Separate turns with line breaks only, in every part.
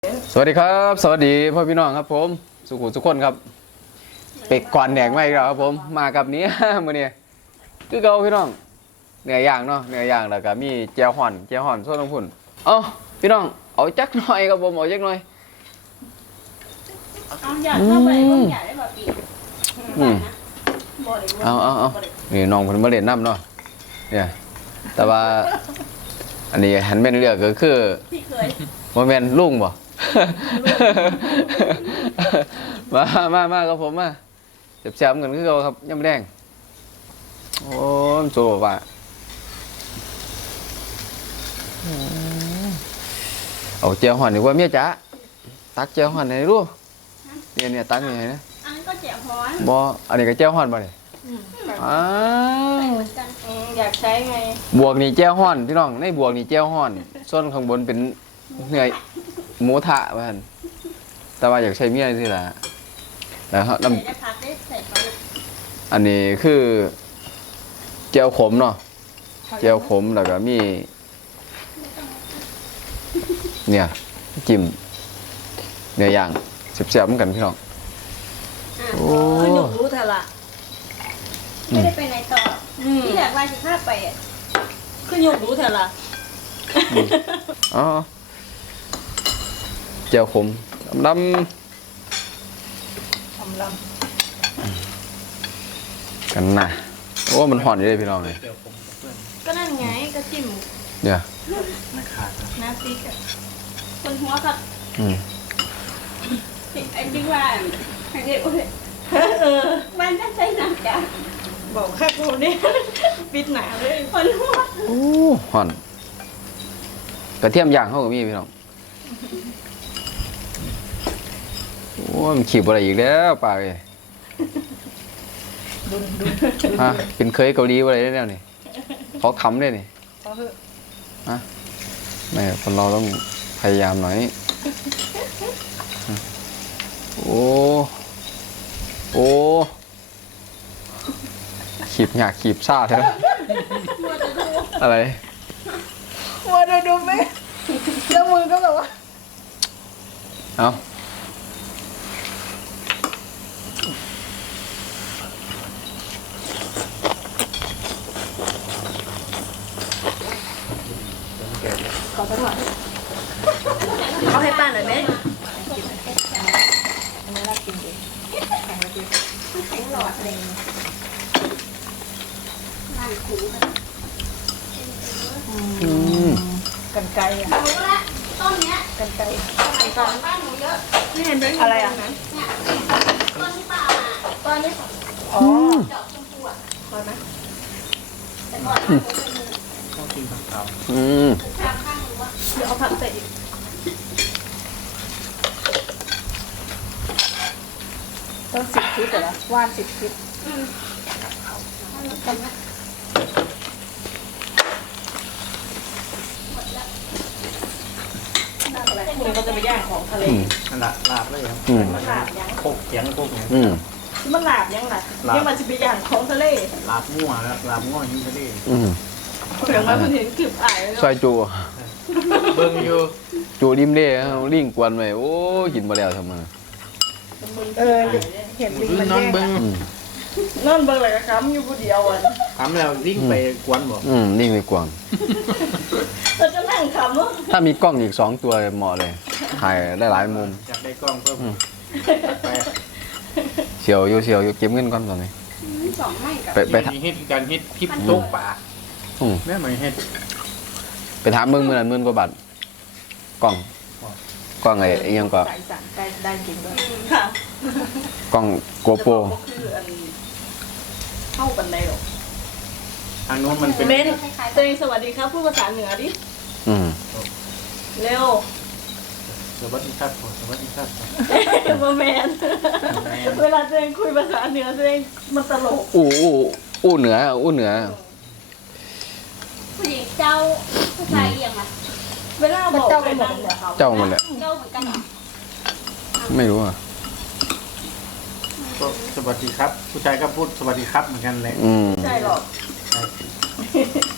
สวัสดีครับสวัสดีพ่อพี่น้องครับผมสุขุมสุขคนครับเป็กก่อนแดกมาอีกแล้วครับผมมากับนี้ มื้อนี้คือเก่าพี่น้องเนื้อย่างเนาะเนื้อย่างแล้วก็มีแจ่วห่อนโซ่ลงพุ่นพี่น้องเอาจักหน่อยครับผมเอาจักหน่อย
เอาอยากเข้าไปก็อยากได้แบบอีก
เอานี่น้องเพิ่นมาเล่นน้ำเนาะเนี่ยแต่ว่าอันนี้หันแม่นเลือกก็คือ
พี่เคย
บ่แม่นลุงบ่ มาครับผมมาแซ่บๆกันคือเก่าครับยำแดงโอ้ยโจว่าเอาเจียวห่อนดีกว่าเมียจ๋าตักเจียวห่อนให้ดูเนี่ยตักนี่ให้นะ
อันนั้นก็แจ่วฮ้อน
บ่อันนี้ก็เจียวห่อนบ่นี่
อยากใช้ไง
บวกนี่เจียวห่อนพี่น้องในบวกนี่เจียวห่อนส่วนข้างบนเป็นเนื้อหมูทะว่าหั่นแต่ว่าอยากใช้เมียนี่ล่ะแล้วน้ำอันนี้คือเจียวขมเนาะเจียวขมแล้วก็มีเนี่ยจิ้มเนื้อย่างแซ่บๆเหมือนกันพี่น้อง
โอ้ยหนูรู้เถอะล่ะไม่ได้ไปไหนต่อที่อยากไปสิภาพไปคือหนูรู้เถอะล่ะ
อ๋อเจียวขมดำกันนะโอ้มันห่อนอยู่เลยพี่น้องเลย
ก็นั่นไงก็จิ้ม
เนี่ย
น้ำพริกคนหัวกับไอ้บิ๊กว่าไอ้เด็กบ้านท่านใช้หนักจ้ะบอกแค่กูนี่ปิดหนาเลยคนหัว
โอ้ห่อนกระเทียมย่างเขาก็มีพี่น้องโอ้มันขีบอะไรอีกแล้วปากเลยฮะเป็นเคยเกาหลีอะไรได้แล้วนี่เขาคำได้นี่ฮะไม่คนเราต้องพยายามหน่อยโอ้ขีบหยาขีบซาเถอะอะไร
มัวดูไหมแล้วมือก็แบบว่า
เอา
เอาให้ป้าหน่อยไหมหลอดเลยกันไกลอ่ะต้นเนี้ยกันไกลก่อนบ้านหนูเยอะนี่เห็นไหมอะไรอ่ะต้นที่ป้าต้นนี้อ๋อดอกชมพูอ่ะพอไหมแต่ก่อน
ต้องกินผักขาว
ข้างหนูอ่ะเดี๋ยวเอาผักใส่อีกต้อง10 ทิศเหรอว่าน10 ทิศคุณก็จะไปย่างของทะเล
นั่นแหละลาบเลยครับ
มันลาบยัง
โคกเขียงโคกเนี่ย
มันลาบยังล่ะยังมันจะไปย่างของทะเล
ลาบมั่วแล้วลาบง่อยิ่งทะเล
เดี๋ยวมาเห็นกึบอาย
ซอยจู
เบิ่งอยู่
จูริมเล่ลิงกวนไปโอ้กินมาแล้วทำไม
เห็นลิงมัน
นอนเบิ่ง
นอนเบิ่งอะไรกันครับอยู่ผู้เดียวอ่ะ
ถามแล้วลิงไปกวนบ่
ลิงไปกวน
เราจะนั่งขำมั้ง
ถ้ามีกล้องอีก2 ตัวเหมาะเลยถ่ายได้หลายมุม
อยากได้กล้องเพิ่ม
เสียวอยู่เก็บเงินก่อนตอนนี้
ไปเฮ็ดการเฮ็ดคลิปโต๊ะป่าแม่ไม่เฮ็ด
ไปถามมึงมื้อนั้น10,000 กว่าบาทกล้องไอ้ยังก็
ได้จริงด้วยค่ะ
กล้องโกโปร
เข้ากันได้หรอ
ทางโน้นมันเป็น
เบนตัวเองสวัสดีครับพูดภาษาเหนือดิเร็ว
สวัสดีครับสวัสดีครับ
มาแมนเวลาตัวเองคุยภาษาเหนือตัวเองมันตลก
อู้เหนือ
ผู้หญิงเจ้าผู้ชายยังไงเวลาบอกเจ้ากันหมดเลย
เจ้ามันแหละ
เจ้าเหมือนกันเหรอ
ไม่รู้อ่ะ
สวัสดีครับผู้ชายก็พูดสวัสดีครับเหมือนกันเลย
ใช่หรอก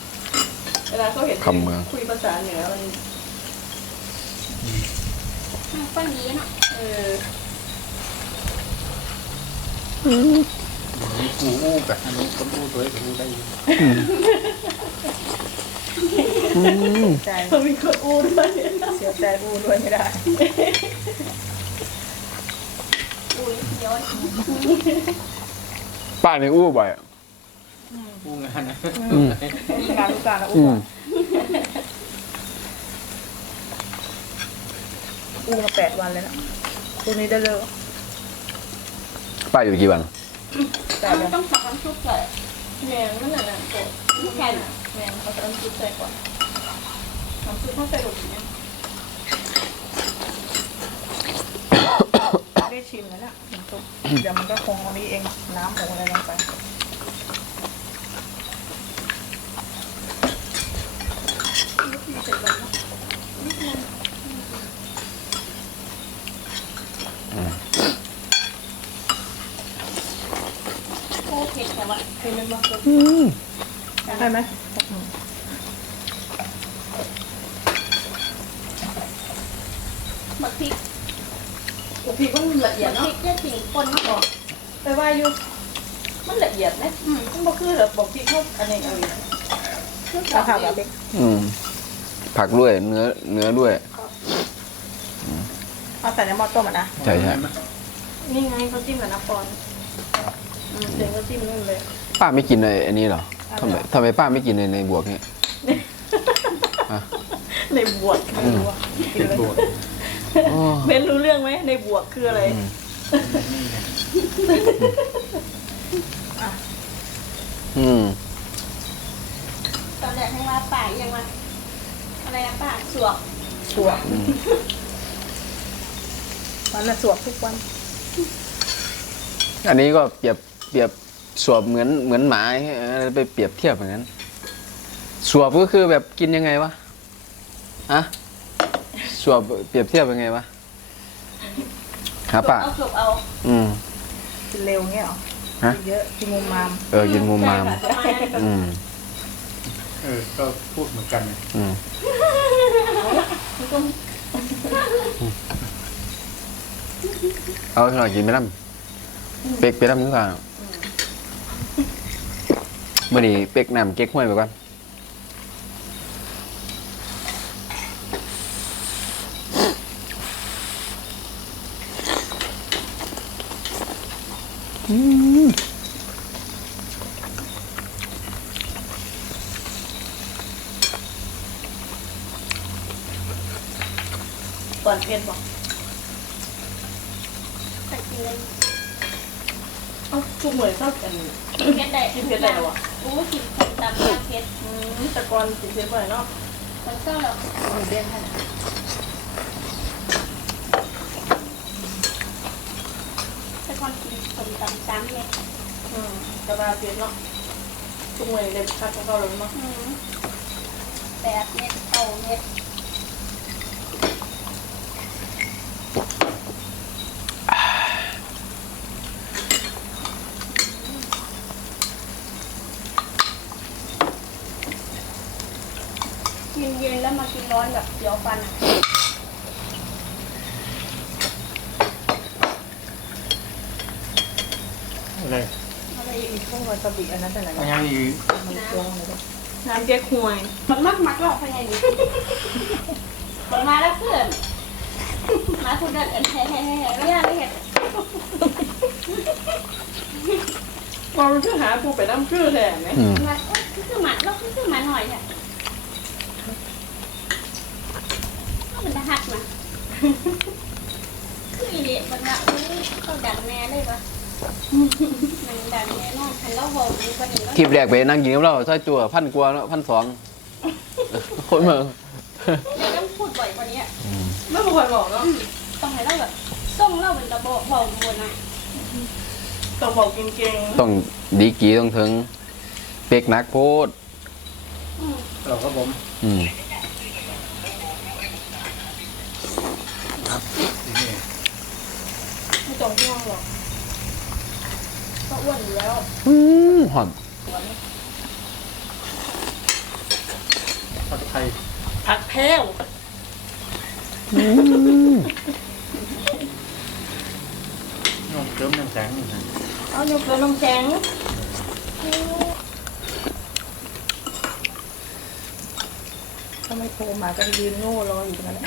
เวลาเขาเห็นคุยภาษาเหนือมันฟังดีเนาะ
นี่กูอู้กับอันนี้ก็อู้ตัวเองอู้ได้อยู่
ใจมันมีคนอู้ด้วยเสียใจอู้ด้วยไม่ได้อู้เดียว
ป้าในอู้บ่อยอะ
อู้งานนะ
งานทุกการแล้วอู้อู้มา8 วันเลยนะตัวนี้ได้เลย
ป้าอยู่กี่วัน
มันต้องสับน้ำซุปเลยแมงนั่นแหละโกดแค่น่ะแมงเขาจะน้ำซุปใส่ก่อนน้ำซุปต้องใส่หมดเนี่ยได้ชิมแล้วนะน้ำซุปเดี๋ยวมันก็คงอันนี้เองน้ำของอะไรลงไปโอ้เผ็ดแต่ว่าเผ็ดมันบ้างใช่ไหมหมักพริกมันละเอียดเนาะพริกแค่สิ่งคนเนาะไปว่าอยู่มันละเอียดไหมมันบ่คือแบบบอกพริกเขาอันนี้เอาอย่างเอาผักแบบนี้
ผักด้วยเนื้อด้วย
เอาใส่ในหม้อต้มนะ
ใช่ใช่
นี่ไงเขาจิ้มกับน้ำปอนเจ๋งก็จิ้มนู่นเลย
ป้าไม่กินอันนี้เหรอทำไมป้าไม่กินในบวกเนี่ย
ในบวกไม่รู้อ่ะกินเลยเบนรู้เรื่องไหมในบวกคืออะไรตอนแรกให้ว่าป่ายังมาอะไรนะป่าสวกมันน่ะสวกทุกวัน
อันนี้ก็เปรียบสวบเหมือนหมาไปเปรียบเทียบอย่างนั้นสวบก็คือแบบกินยังไงวะอะสวบเปรียบเทียบยังไงวะหาป่ะ
เอาสวกเอา กินเร็วเงี้ยเหรอเยอะกินมุมมาม
กินมุมมาม
ก็พูดเหมือนกัน
เอาหน่อยกินไปน้ำเป็กไปน้ำทุกอย่างเมื่อนี้เป็กน้ำเก๊กห้วยไปก่อน
ก่อนเพ็นบอกแต่กินเลยทุกหน่วยชอบกันเพ็ดได้กินเพ็ดได้หรอวะกินตามยาเพ็ดแต่ก่อนกินเพ็ดบ่อยเนาะมันก็แล้วเบี้ยนขนาดแต่ก่อนกินตามเม็ดกระดาษเพ็ดเนาะทุกหน่วยเด็ดขาดของเราเลยมั้ง8 เม็ด9 เม็ดกินเย็นแล้วมากินร้อนแบบเสียวฟัน
อะไร
อีกพวกวาซาบิอันนั้นแต่ไหน
ยังอีก
มันเครื่องเลยน้ำเก๊กฮวยมันมักหรอกพยายดิมันมาแล้วเพื่อนมาคุณเดินเอ็นแฮ่ไม่ยากไม่เห็นพอรู้ชื่อหาปูไปน้ำชื่อแทนไหมมาคือหมาเราคือหมาหน่อยเนี่ยมันจะหักมาคืออีเด็กมันละเขาดังแม่เลยปะมันดังแม่นอนฉันก็บอกมีคนหนึ่ง
คลิปแรกไปนั่งกินกับเราใช้จั่ว1,000 กว่าแล้ว1,200คนเมือง
ต้องพูดบ่อยกว่านี้ไม่เคยบอกเนาะต้องให้เราแบบต้องเล่าเป็นระบบบอกบนอ่ะต้องบอกเก่งๆ
ต้องดีกีต้องถึงเป็กนักโพด
เราก็ผมครับนี่
ไม่ต้องห่วงหรอกก็อ้วนอยู่แล้ว
หอม
ผัดไทย
ผักแพ้ว
แข็ง
เอายกเรือน้ำแข็งถ้าไม่โทรมาก็ยืนโง่รออยู่ตรงนั้นแหละ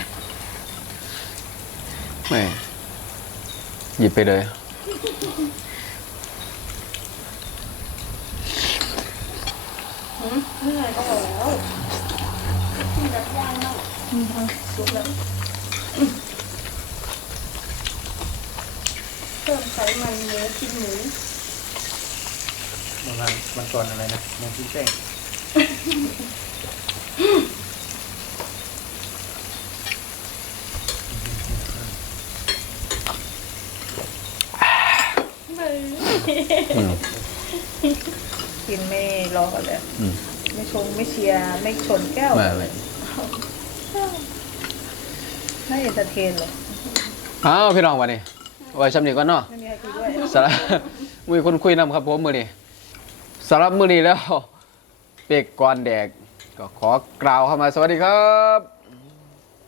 ไม่หยิบไปเลย
เหนื่อยก็บอกแล้วจัดย่างเนาะสุกแล้วเพิ่มไขมันเนื้อกินหมู
มันก่อนอะไรนะมันชิ้นแป้ง
อืม
กินไม่รอกันเลย
อืม
ไม่ชงไม่เชียร์ไม่ชนแก้ว
ไม่เลย
น่าเอนเตอร์เทนเลย
อ้าวพี่น้องวันนี้ไว้ชำนี้ก่อนเนาะ
ไม่มีใครคุยด้วย
สำหรับ มีคนคุยนำครับผมมือนี้สำหรับมือนี้แล้ว เป็กก่อนแดกก็ขอกล่าวเข้ามาสวัสดีครับ